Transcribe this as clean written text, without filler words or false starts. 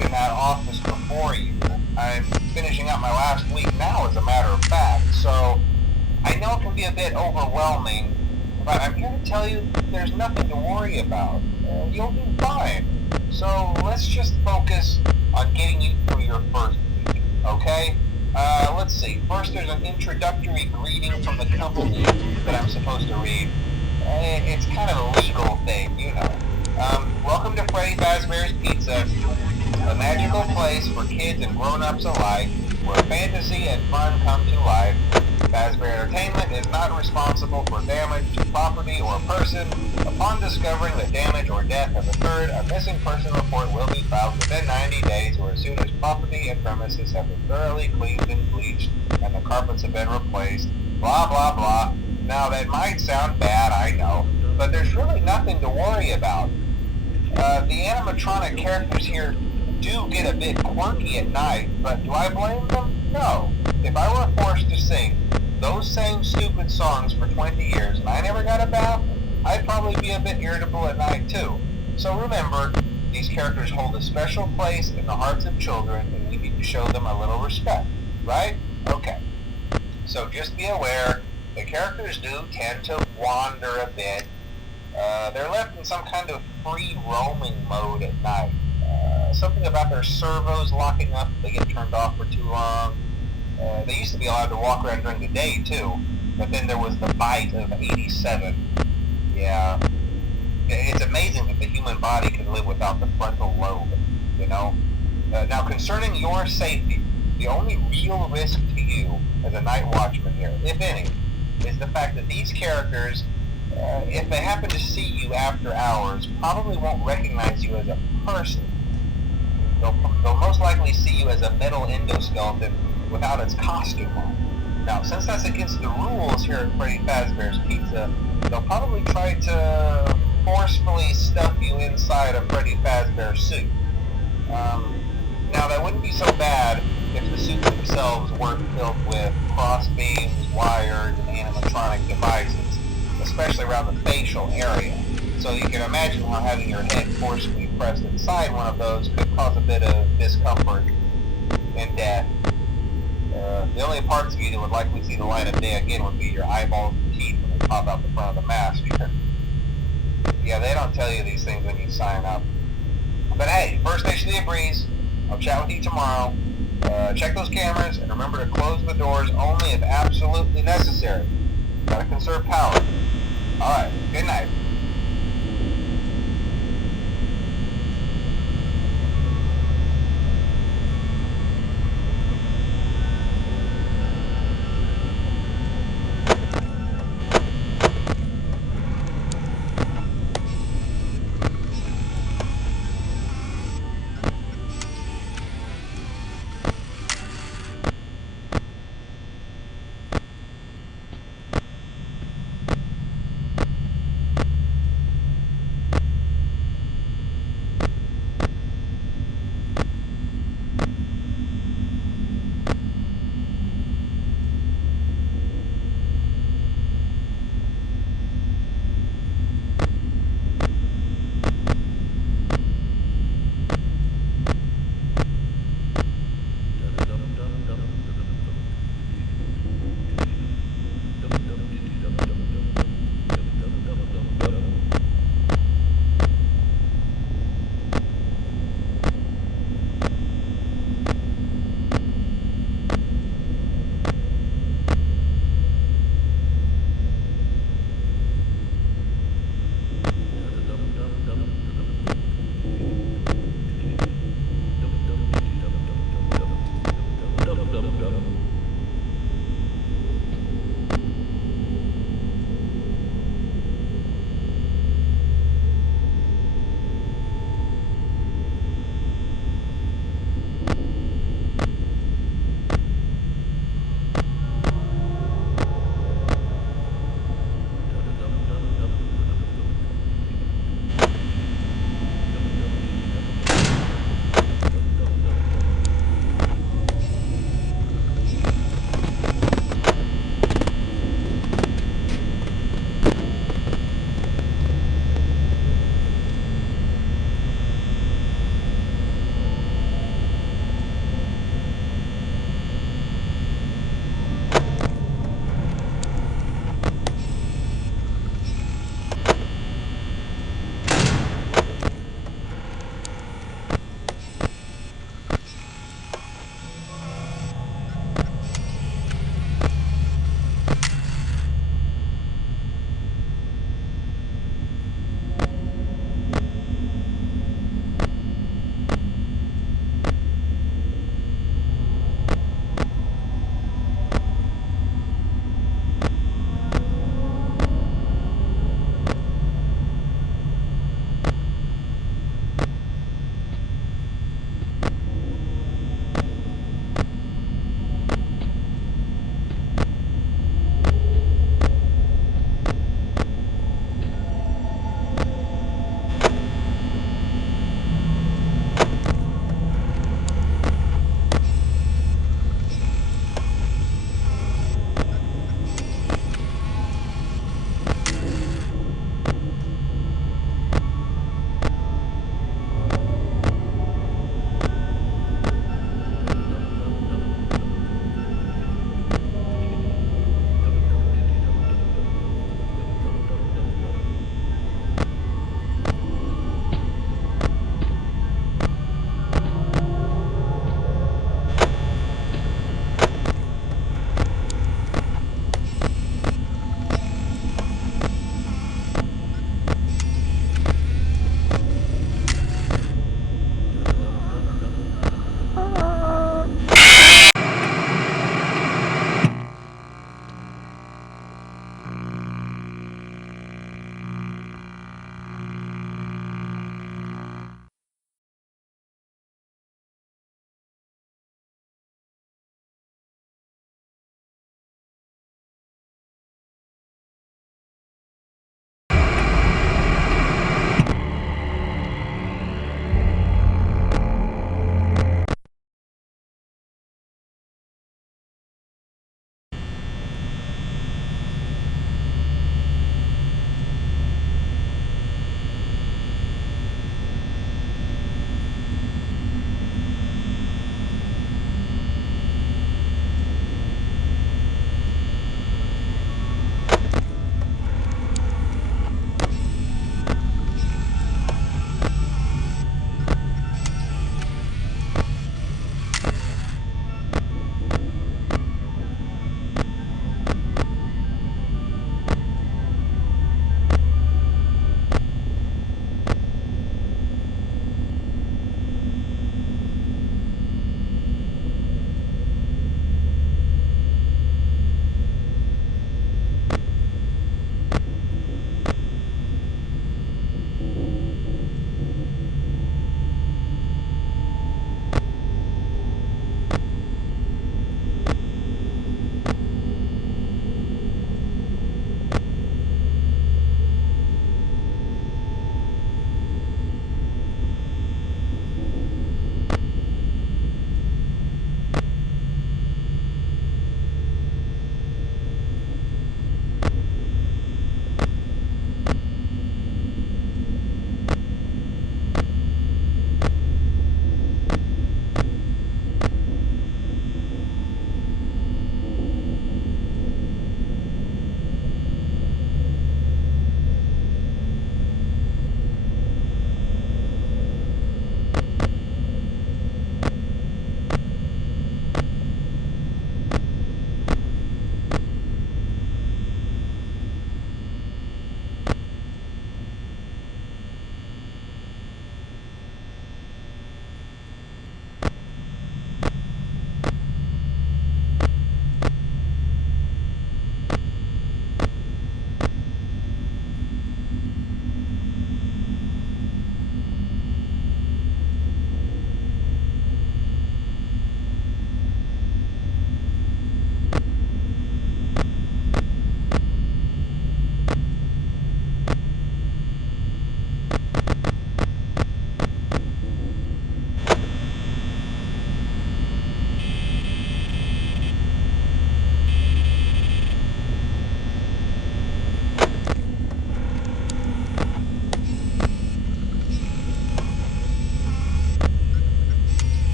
in that office before you. I'm finishing up my last week now, as a matter of fact, so I know it can be a bit overwhelming, but I'm here to tell you there's nothing to worry about. You'll do fine. So let's just focus on getting you through your first week, okay? Let's see. First, there's an introductory greeting from the company that I'm supposed to read. It's kind of a legal thing, you know. Welcome to Freddy Fazbear's Pizza, a magical place for kids and grown-ups alike, where fantasy and fun come to life. Fazbear Entertainment is not responsible for damage to property or person. Upon discovering that damage or death has occurred, a missing person report will be filed within 90 days or as soon as property and premises have been thoroughly cleaned and bleached and the carpets have been replaced. Blah, blah, blah. Now, that might sound bad, I know, but there's really nothing to worry about. The animatronic characters here do get a bit quirky at night, but do I blame them? No. If I were forced to sing those same stupid songs for 20 years and I never got a bath, I'd probably be a bit irritable at night too. So remember, these characters hold a special place in the hearts of children and we need to show them a little respect, right? Okay. So just be aware, the characters do tend to wander a bit. They're left in some kind of free roaming mode at night. Something about their servos locking up if they get turned off for too long. They used to be allowed to walk around during the day too, but then there was the bite of 87. Yeah, it's amazing that the human body can live without the frontal lobe, you know? Now concerning your safety, the only real risk to you as a night watchman here, if any, is the fact that these characters, if they happen to see you after hours, probably won't recognize you as a person. They'll most likely see you as a metal endoskeleton without its costume on. Now, since that's against the rules here at Freddy Fazbear's Pizza, they'll probably try to forcefully stuff you inside a Freddy Fazbear suit. Now, that wouldn't be so bad if the suits themselves weren't filled with cross beams, wires, and animatronic devices, especially around the facial area. So you can imagine how having your head forcefully pressed inside one of those could cause a bit of discomfort and death. The only parts of you that would likely see the light of day again would be your eyeballs and teeth when they pop out the front of the mask. Yeah, they don't tell you these things when you sign up. But hey, first station of the breeze. I'll chat with you tomorrow. Check those cameras and remember to close the doors only if absolutely necessary. Gotta conserve power. Alright, good night.